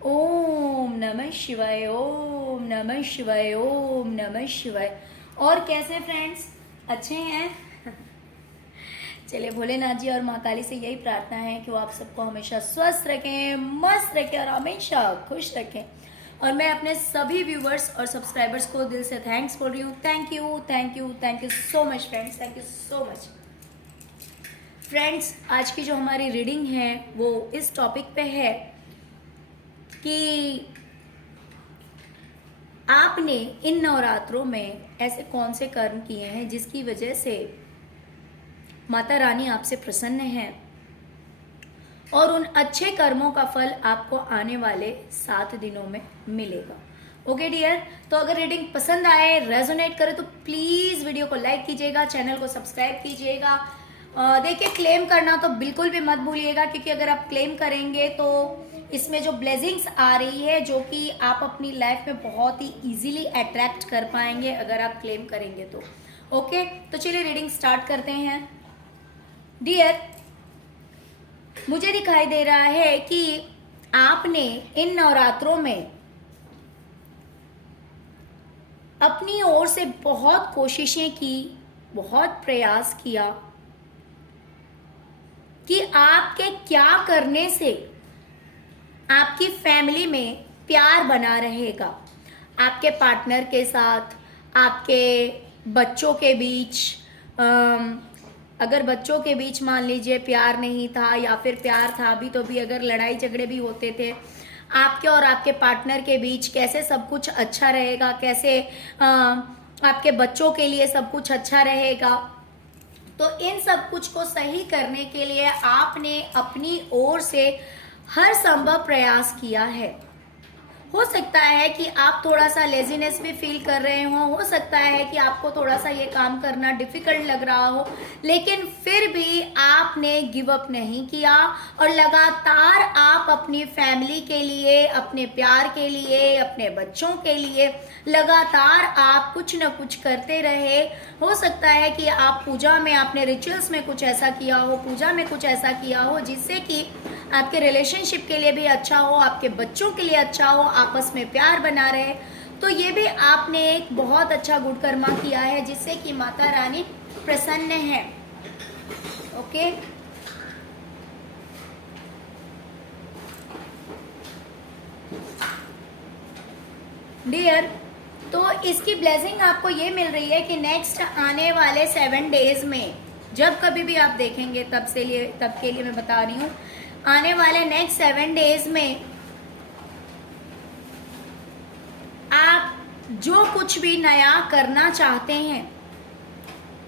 ओम नमः शिवाय, ओम नमः शिवाय, ओम नमः शिवाय। और कैसे फ्रेंड्स, अच्छे हैं? चलिए, भोलेनाथ जी और माँ काली से यही प्रार्थना है कि वो आप सबको हमेशा स्वस्थ रखें, मस्त रखें और हमेशा खुश रखें। और मैं अपने सभी व्यूवर्स और सब्सक्राइबर्स को दिल से थैंक्स बोल रही हूँ। Thank you, thank you, thank you so much friends, thank you so much friends. आज की जो हमारी रीडिंग है वो इस टॉपिक पे है कि आपने इन नवरात्रों में ऐसे कौन से कर्म किए हैं जिसकी वजह से माता रानी आपसे प्रसन्न है और उन अच्छे कर्मों का फल आपको आने वाले 7 दिनों में मिलेगा। ओके डियर, तो अगर रीडिंग पसंद आए, रेजोनेट करे तो प्लीज वीडियो को लाइक कीजिएगा, चैनल को सब्सक्राइब कीजिएगा। देखिए, क्लेम करना तो बिल्कुल भी मत भूलिएगा, क्योंकि अगर आप क्लेम करेंगे तो इसमें जो ब्लेसिंग्स आ रही है जो कि आप अपनी लाइफ में बहुत ही इजीली अट्रैक्ट कर पाएंगे अगर आप क्लेम करेंगे तो। ओके, तो चलिए रीडिंग स्टार्ट करते हैं। डियर, मुझे दिखाई दे रहा है कि आपने इन नवरात्रों में अपनी ओर से बहुत कोशिशें की, बहुत प्रयास किया कि आपके क्या करने से आपकी फैमिली में प्यार बना रहेगा, आपके पार्टनर के साथ, आपके बच्चों के बीच। अगर बच्चों के बीच मान लीजिए प्यार नहीं था, या फिर प्यार था भी तो भी अगर लड़ाई झगड़े भी होते थे, आपके और आपके पार्टनर के बीच कैसे सब कुछ अच्छा रहेगा, कैसे आपके बच्चों के लिए सब कुछ अच्छा रहेगा। तो इन सब कुछ को सही करने के लिए आपने अपनी ओर से हर संभव प्रयास किया है। हो सकता है कि आप थोड़ा सा लेजीनेस भी फील कर रहे हो सकता है कि आपको थोड़ा सा ये काम करना डिफिकल्ट लग रहा हो, लेकिन फिर भी आपने गिव अप नहीं किया और लगातार आप अपनी फैमिली के लिए, अपने प्यार के लिए, अपने बच्चों के लिए लगातार आप कुछ न कुछ करते रहे। हो सकता है कि आप पूजा में, आपने रिचुअल्स में कुछ ऐसा किया हो, पूजा में कुछ ऐसा किया हो जिससे कि आपके रिलेशनशिप के लिए भी अच्छा हो, आपके बच्चों के लिए अच्छा हो, आपस में प्यार बना रहे। तो ये भी आपने एक बहुत अच्छा गुड कर्मा किया है जिससे कि माता रानी प्रसन्न है। ओके, डियर, तो इसकी ब्लेसिंग आपको ये मिल रही है कि नेक्स्ट आने वाले 7 डेज में जब कभी भी आप देखेंगे तब के लिए मैं बता रही हूँ, आने वाले नेक्स्ट 7 डेज में आप जो कुछ भी नया करना चाहते हैं,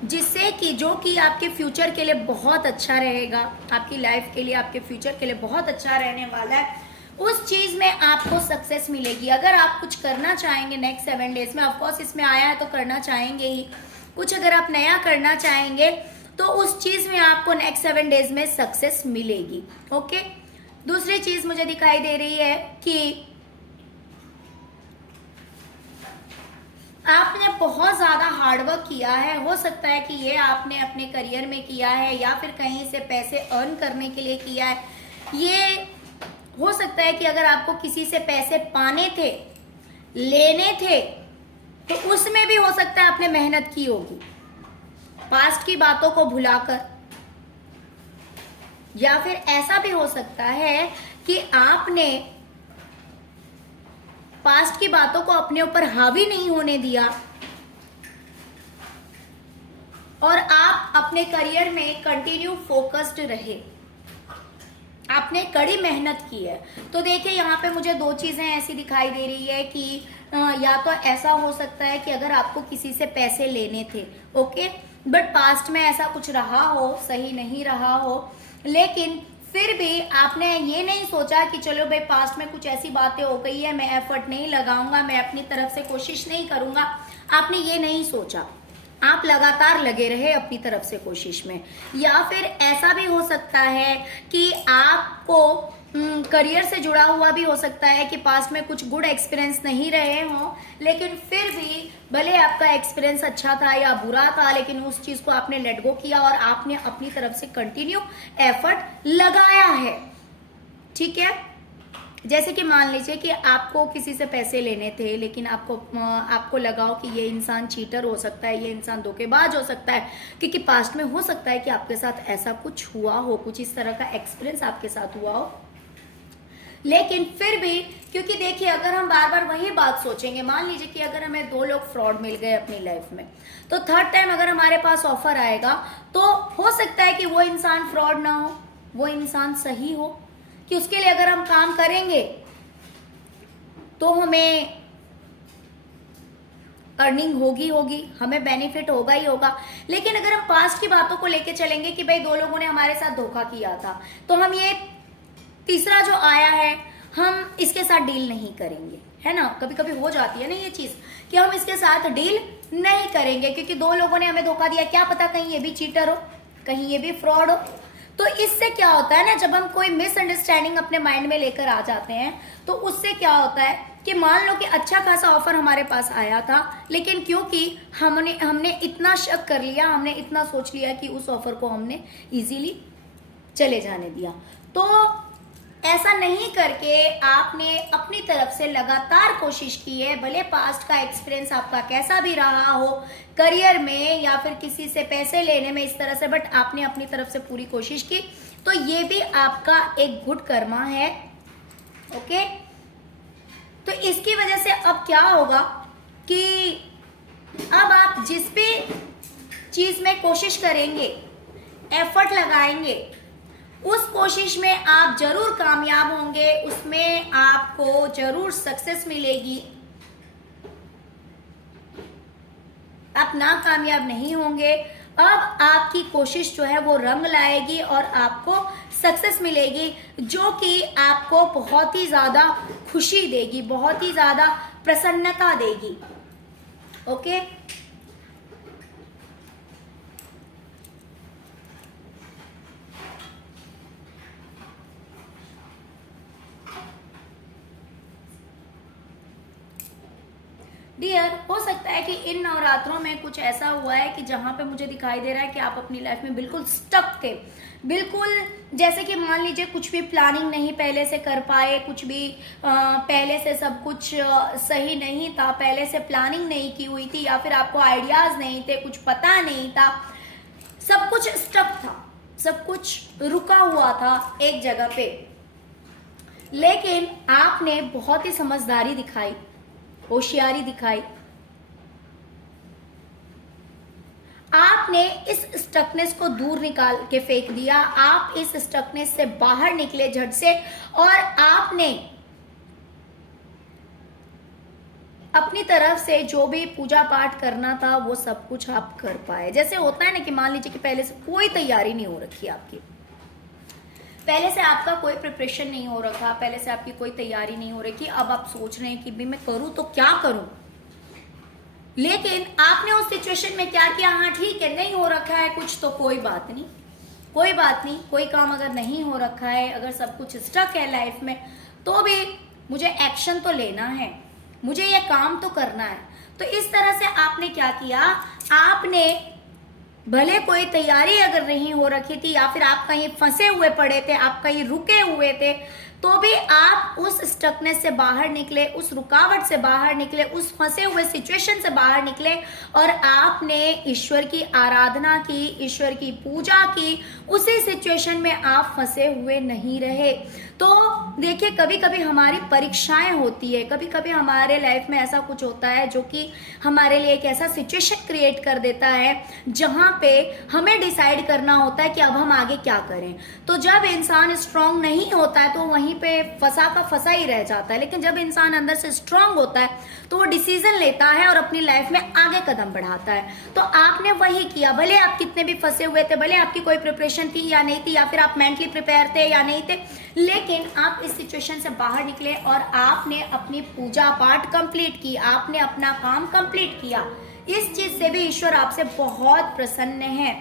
जिससे कि जो कि आपके फ्यूचर के लिए बहुत अच्छा रहेगा, आपकी लाइफ के लिए, आपके फ्यूचर के लिए बहुत अच्छा रहने वाला है, उस चीज में आपको सक्सेस मिलेगी। अगर आप कुछ करना चाहेंगे नेक्स्ट 7 डेज में, ऑफकोर्स इसमें आया है तो करना चाहेंगे ही, कुछ अगर आप नया करना चाहेंगे तो उस चीज में आपको नेक्स्ट 7 डेज में सक्सेस मिलेगी। ओके, दूसरी चीज मुझे दिखाई दे रही है कि आपने बहुत ज्यादा हार्डवर्क किया है। हो सकता है कि ये आपने अपने करियर में किया है या फिर कहीं से पैसे अर्न करने के लिए किया है। ये हो सकता है कि अगर आपको किसी से पैसे पाने थे, लेने थे, तो उसमें भी हो सकता है आपने मेहनत की होगी पास्ट की बातों को भुलाकर, या फिर ऐसा भी हो सकता है कि आपने पास्ट की बातों को अपने ऊपर हावी नहीं होने दिया और आप अपने करियर में कंटिन्यू फोकस्ड रहे, आपने कड़ी मेहनत की है। तो देखिए, यहाँ पे मुझे 2 चीजें ऐसी दिखाई दे रही है कि या तो ऐसा हो सकता है कि अगर आपको किसी से पैसे लेने थे, ओके, बट पास्ट में ऐसा कुछ रहा हो, सही नहीं रहा हो, लेकिन फिर भी आपने ये नहीं सोचा कि चलो भाई पास्ट में कुछ ऐसी बातें हो गई है, मैं एफर्ट नहीं लगाऊंगा, मैं अपनी तरफ से कोशिश नहीं करूंगा। आपने ये नहीं सोचा, आप लगातार लगे रहे अपनी तरफ से कोशिश में। या फिर ऐसा भी हो सकता है कि आपको करियर से जुड़ा हुआ भी हो सकता है कि पास्ट में कुछ गुड एक्सपीरियंस नहीं रहे हों, लेकिन फिर भी भले आपका एक्सपीरियंस अच्छा था या बुरा था, लेकिन उस चीज को आपने लेट गो किया और आपने अपनी तरफ से कंटिन्यू एफर्ट लगाया है। ठीक है, जैसे कि मान लीजिए कि आपको किसी से पैसे लेने थे, लेकिन आपको लगा हो कि ये इंसान चीटर हो सकता है, ये इंसान धोखेबाज हो सकता है, क्योंकि पास्ट में हो सकता है कि आपके साथ ऐसा कुछ हुआ हो, कुछ इस तरह का एक्सपीरियंस आपके साथ हुआ हो। लेकिन फिर भी, क्योंकि देखिए अगर हम बार बार वही बात सोचेंगे, मान लीजिए कि अगर हमें 2 लोग फ्रॉड मिल गए अपनी लाइफ में, तो थर्ड टाइम अगर हमारे पास ऑफर आएगा तो हो सकता है कि वो इंसान फ्रॉड ना हो, वो इंसान सही हो, कि उसके लिए अगर हम काम करेंगे तो हमें अर्निंग होगी, हमें बेनिफिट होगा ही होगा। लेकिन अगर हम पास्ट की बातों को लेके चलेंगे कि भाई 2 लोगों ने हमारे साथ धोखा किया था, तो हम ये तीसरा जो आया है हम इसके साथ डील नहीं करेंगे, है ना। कभी कभी हो जाती है ना ये चीज कि हम इसके साथ डील नहीं करेंगे, क्योंकि 2 लोगों ने हमें धोखा दिया, क्या पता कहीं ये भी चीटर हो, कहीं ये भी फ्रॉड हो। तो इससे क्या होता है ना, जब हम कोई मिसअंडरस्टैंडिंग अपने माइंड में लेकर आ जाते हैं, तो उससे क्या होता है कि मान लो कि अच्छा खासा ऑफर हमारे पास आया था, लेकिन क्योंकि हमने इतना शक कर लिया, हमने इतना सोच लिया कि उस ऑफर को हमने इजीली चले जाने दिया। तो ऐसा नहीं करके आपने अपनी तरफ से लगातार कोशिश की है, भले पास्ट का एक्सपीरियंस आपका कैसा भी रहा हो, करियर में या फिर किसी से पैसे लेने में इस तरह से, बट आपने अपनी तरफ से पूरी कोशिश की, तो ये भी आपका एक गुड कर्मा है। ओके, तो इसकी वजह से अब क्या होगा कि अब आप जिस भी चीज में कोशिश करेंगे, एफर्ट लगाएंगे, उस कोशिश में आप जरूर कामयाब होंगे, उसमें आपको जरूर सक्सेस मिलेगी, आप नाकामयाब नहीं होंगे। अब आपकी कोशिश जो है वो रंग लाएगी और आपको सक्सेस मिलेगी, जो कि आपको बहुत ही ज्यादा खुशी देगी, बहुत ही ज्यादा प्रसन्नता देगी। ओके, डियर, हो सकता है कि इन नवरात्रों में कुछ ऐसा हुआ है कि जहां पे मुझे दिखाई दे रहा है कि आप अपनी लाइफ में बिल्कुल स्टक थे, बिल्कुल जैसे कि मान लीजिए कुछ भी प्लानिंग नहीं पहले से कर पाए, कुछ भी पहले से सब कुछ सही नहीं था, पहले से प्लानिंग नहीं की हुई थी, या फिर आपको आइडियाज नहीं थे, कुछ पता नहीं था, सब कुछ स्टक था, सब कुछ रुका हुआ था एक जगह पे। लेकिन आपने बहुत ही समझदारी दिखाई, होशियारी दिखाई, आपने इस स्टकनेस को दूर निकाल के फेंक दिया, आप इस स्टकनेस से बाहर निकले झट से, और आपने अपनी तरफ से जो भी पूजा पाठ करना था वो सब कुछ आप कर पाए। जैसे होता है ना कि मान लीजिए कि पहले से कोई तैयारी नहीं हो रखी आपकी, पहले से आपका कोई प्रिपरेशन नहीं हो रखा, पहले से आपकी कोई तैयारी नहीं हो रही, अब आप सोच रहे हैं कि भी मैं करूं तो क्या करूं, लेकिन आपने उस सिचुएशन में क्या किया, हाँ ठीक है नहीं हो रखा है कुछ तो कोई बात नहीं, कोई बात नहीं, कोई काम अगर नहीं हो रखा है, अगर सब कुछ स्टक है लाइफ में, तो भी मुझे एक्शन तो लेना है, मुझे ये काम तो करना है। तो इस तरह से आपने क्या किया, आपने भले कोई तैयारी अगर नहीं हो रखी थी, या फिर आप कहीं फंसे हुए पड़े थे, आप कहीं रुके हुए थे, तो भी आप उस स्टकनेस से बाहर निकले, उस रुकावट से बाहर निकले, उस फंसे हुए सिचुएशन से बाहर निकले, और आपने ईश्वर की आराधना की, ईश्वर की पूजा की, उसी सिचुएशन में आप फंसे हुए नहीं रहे। तो देखिए कभी कभी हमारी परीक्षाएं होती है, कभी कभी हमारे लाइफ में ऐसा कुछ होता है जो कि हमारे लिए एक ऐसा सिचुएशन क्रिएट कर देता है जहां पे हमें डिसाइड करना होता है कि अब हम आगे क्या करें। तो जब इंसान स्ट्रांग नहीं होता है तो वहीं पे फंसा का फंसा ही रह जाता है, लेकिन जब इंसान अंदर से स्ट्रांग होता है तो वो डिसीजन लेता है और अपनी लाइफ में आगे कदम बढ़ाता है। तो आपने वही किया, भले आप कितने भी फंसे हुए थे, भले आपकी कोई प्रिपरेशन थी या नहीं थी, या फिर आप मेंटली प्रिपेयर थे या नहीं थे, लेकिन आप इस सिचुएशन से बाहर निकले और आपने अपनी पूजा पाठ कंप्लीट की, आपने अपना काम कंप्लीट किया। इस चीज से भी ईश्वर आपसे बहुत प्रसन्न है।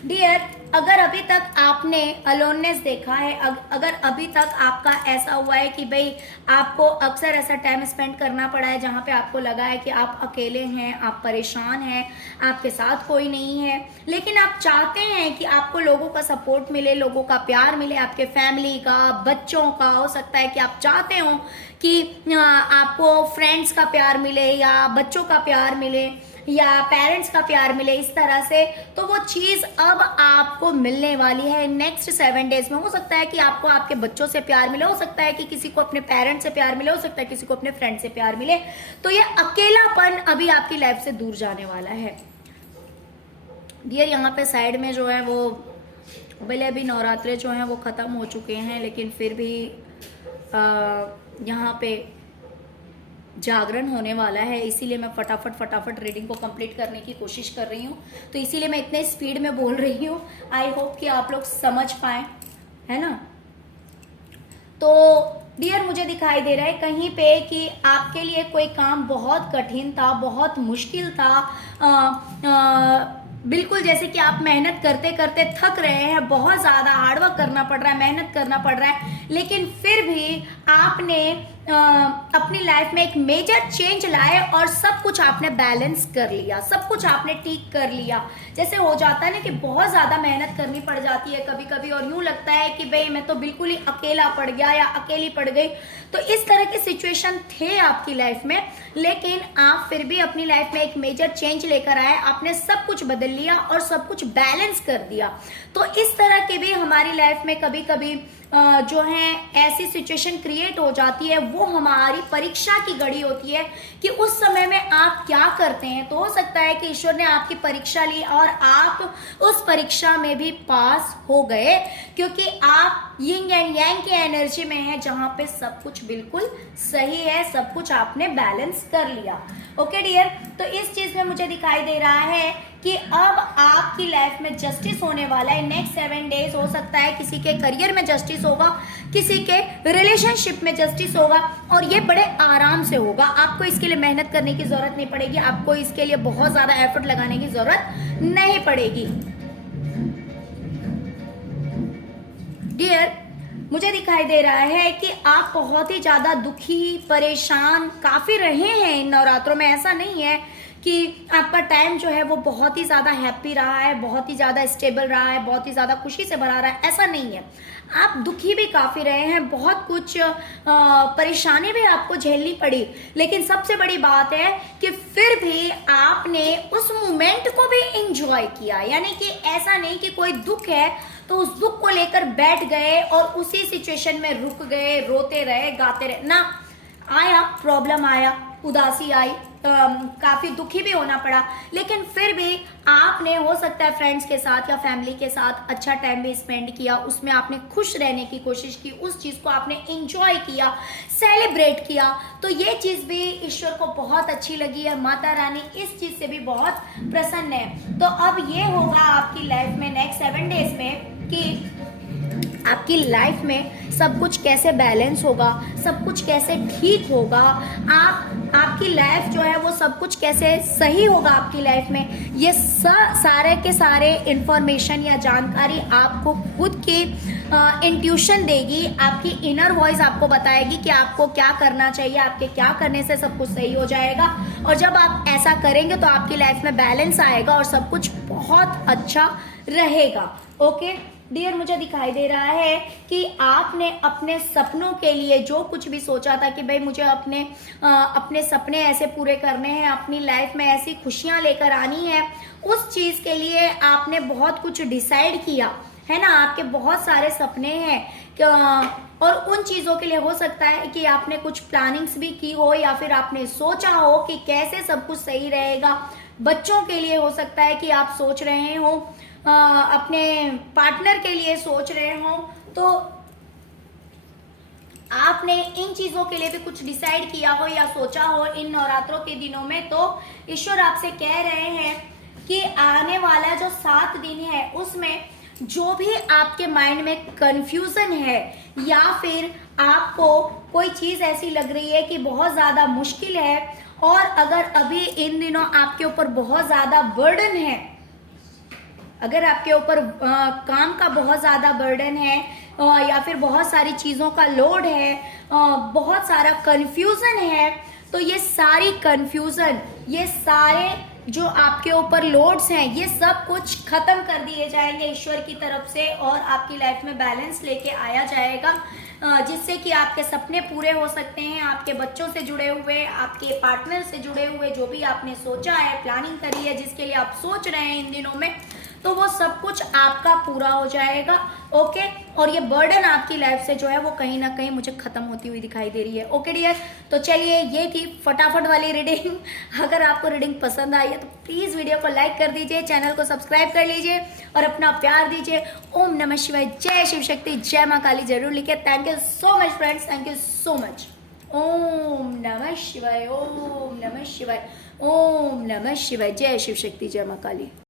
डियर, अगर अभी तक आपने अलोननेस देखा है, अगर अभी तक आपका ऐसा हुआ है कि भाई आपको अक्सर ऐसा टाइम स्पेंड करना पड़ा है जहाँ पे आपको लगा है कि आप अकेले हैं, आप परेशान हैं, आपके साथ कोई नहीं है, लेकिन आप चाहते हैं कि आपको लोगों का सपोर्ट मिले, लोगों का प्यार मिले, आपके फैमिली का, बच्चों का, हो सकता है कि आप चाहते हो कि आपको फ्रेंड्स का प्यार मिले या बच्चों का प्यार मिले या पेरेंट्स का प्यार मिले, इस तरह से, तो वो चीज अब आपको मिलने वाली है नेक्स्ट 7 डेज में। हो सकता है कि आपको आपके बच्चों से प्यार मिले, हो सकता है कि किसी को अपने पेरेंट्स से प्यार मिले, हो सकता है किसी को अपने फ्रेंड से प्यार मिले। तो ये अकेलापन अभी आपकी लाइफ से दूर जाने वाला है डियर। यहाँ पे साइड में जो है वो भले अभी नवरात्रे जो हैं वो खत्म हो चुके हैं, लेकिन फिर भी यहाँ पे जागरण होने वाला है, इसीलिए मैं फटाफट रीडिंग को कंप्लीट करने की कोशिश कर रही हूँ। तो इसीलिए मैं इतने स्पीड में बोल रही हूँ। आई होप कि आप लोग समझ पाए, है ना। तो डियर मुझे दिखाई दे रहा है कहीं पे कि आपके लिए कोई काम बहुत कठिन था, बहुत मुश्किल था। बिल्कुल जैसे कि आप मेहनत करते करते थक रहे हैं, बहुत ज़्यादा हार्डवर्क करना पड़ रहा है, मेहनत करना पड़ रहा है, लेकिन फिर भी आपने अपनी लाइफ में एक मेजर चेंज लाए और सब कुछ आपने बैलेंस कर लिया, सब कुछ आपने ठीक कर लिया। जैसे हो जाता है ना कि बहुत ज़्यादा मेहनत करनी पड़ जाती है कभी कभी और यूँ लगता है कि भाई मैं तो बिल्कुल ही अकेला पड़ गया या अकेली पड़ गई। तो इस तरह के सिचुएशन थे आपकी लाइफ में, लेकिन आप फिर भी अपनी लाइफ में एक मेजर चेंज लेकर आए, आपने सब कुछ बदल लिया और सब कुछ बैलेंस कर दिया। तो इस तरह के भी हमारी लाइफ में कभी कभी जो है ऐसी सिचुएशन क्रिएट हो जाती है, वो हमारी परीक्षा की घड़ी होती है कि उस समय में आप क्या करते हैं। तो हो सकता है कि ईश्वर ने आपकी परीक्षा ली और आप उस परीक्षा में भी पास हो गए, क्योंकि आप यिंग एंड यांग की एनर्जी में है, जहां पे सब कुछ बिल्कुल सही है, सब कुछ आपने बैलेंस कर लिया। ओके डियर, तो इस चीज में मुझे दिखाई दे रहा है कि अब आपकी लाइफ में जस्टिस होने वाला है नेक्स्ट 7 डेज। हो सकता है किसी के करियर में जस्टिस होगा, किसी के रिलेशनशिप में जस्टिस होगा, और ये बड़े आराम से होगा। आपको इसके लिए मेहनत करने की जरूरत नहीं पड़ेगी, आपको इसके लिए बहुत ज्यादा एफर्ट लगाने की जरूरत नहीं पड़ेगी। डियर मुझे दिखाई दे रहा है कि आप बहुत ही ज्यादा दुखी, परेशान काफी रहे हैं इन नवरात्रों में। ऐसा नहीं है कि आपका टाइम जो है वो बहुत ही ज़्यादा हैप्पी रहा है, बहुत ही ज़्यादा स्टेबल रहा है, बहुत ही ज़्यादा खुशी से भरा रहा है, ऐसा नहीं है। आप दुखी भी काफ़ी रहे हैं, बहुत कुछ परेशानी भी आपको झेलनी पड़ी, लेकिन सबसे बड़ी बात है कि फिर भी आपने उस मोमेंट को भी एंजॉय किया। यानी कि ऐसा नहीं कि कोई दुख है तो उस दुख को लेकर बैठ गए और उसी सिचुएशन में रुक गए, रोते रहे, गाते रहे ना। आया प्रॉब्लम, आया उदासी आई, काफी दुखी भी होना पड़ा, लेकिन फिर भी आपने हो सकता है फ्रेंड्स के साथ या फैमिली के साथ अच्छा टाइम भी स्पेंड किया, उसमें आपने खुश रहने की कोशिश की, उस चीज को आपने एंजॉय किया, सेलिब्रेट किया। तो ये चीज भी ईश्वर को बहुत अच्छी लगी है, माता रानी इस चीज से भी बहुत प्रसन्न है। तो अब ये होगा आपकी लाइफ में नेक्स्ट 7 डेज में कि आपकी लाइफ में सब कुछ कैसे बैलेंस होगा, सब कुछ कैसे ठीक होगा, आपकी लाइफ जो है वो सब कुछ कैसे सही होगा आपकी लाइफ में। ये सारे के सारे इंफॉर्मेशन या जानकारी आपको खुद की इंट्यूशन देगी, आपकी इनर वॉइस आपको बताएगी कि आपको क्या करना चाहिए, आपके क्या करने से सब कुछ सही हो जाएगा। और जब आप ऐसा करेंगे तो आपकी लाइफ में बैलेंस आएगा और सब कुछ बहुत अच्छा रहेगा। ओके डियर, मुझे दिखाई दे रहा है कि आपने अपने सपनों के लिए जो कुछ भी सोचा था कि भाई मुझे अपने सपने ऐसे पूरे करने हैं, अपनी लाइफ में ऐसी खुशियां लेकर आनी है, उस चीज के लिए आपने बहुत कुछ डिसाइड किया है ना। आपके बहुत सारे सपने हैं और उन चीजों के लिए हो सकता है कि आपने कुछ प्लानिंग्स भी की हो या फिर आपने सोचा हो कि कैसे सब कुछ सही रहेगा। बच्चों के लिए हो सकता है कि आप सोच रहे हो, अपने पार्टनर के लिए सोच रहे हो, तो आपने इन चीजों के लिए भी कुछ डिसाइड किया हो या सोचा हो इन नवरात्रों के दिनों में। तो ईश्वर आपसे कह रहे हैं कि आने वाला जो 7 दिन है उसमें जो भी आपके माइंड में कंफ्यूजन है या फिर आपको कोई चीज ऐसी लग रही है कि बहुत ज्यादा मुश्किल है, और अगर अभी इन दिनों आपके ऊपर बहुत ज्यादा बर्डन है अगर आपके ऊपर काम का बहुत ज़्यादा बर्डन है या फिर बहुत सारी चीज़ों का लोड है, बहुत सारा कंफ्यूजन है, तो ये सारी कंफ्यूजन, ये सारे जो आपके ऊपर लोड्स हैं, ये सब कुछ खत्म कर दिए जाएंगे ईश्वर की तरफ से और आपकी लाइफ में बैलेंस लेके आया जाएगा, जिससे कि आपके सपने पूरे हो सकते हैं। आपके बच्चों से जुड़े हुए, आपके पार्टनर से जुड़े हुए, जो भी आपने सोचा है, प्लानिंग करी है, जिसके लिए आप सोच रहे हैं इन दिनों में, तो वो सब कुछ आपका पूरा हो जाएगा। ओके, और ये बर्डन आपकी लाइफ से जो है वो कहीं ना कहीं मुझे खत्म होती हुई दिखाई दे रही है। ओके डियर, तो चलिए ये थी फटाफट वाली रीडिंग। अगर आपको रीडिंग पसंद आई है तो प्लीज वीडियो को लाइक कर दीजिए, चैनल को सब्सक्राइब कर लीजिए और अपना प्यार दीजिए। ओम नमः शिवाय, जय शिव शक्ति, जय माँ काली जरूर लिखे। Thank you so much friends, thank you so much. Om नमः शिवाय, ओम नमः शिवाय, ओम नमः शिवाय, जय शिव शक्ति, जय माँ काली।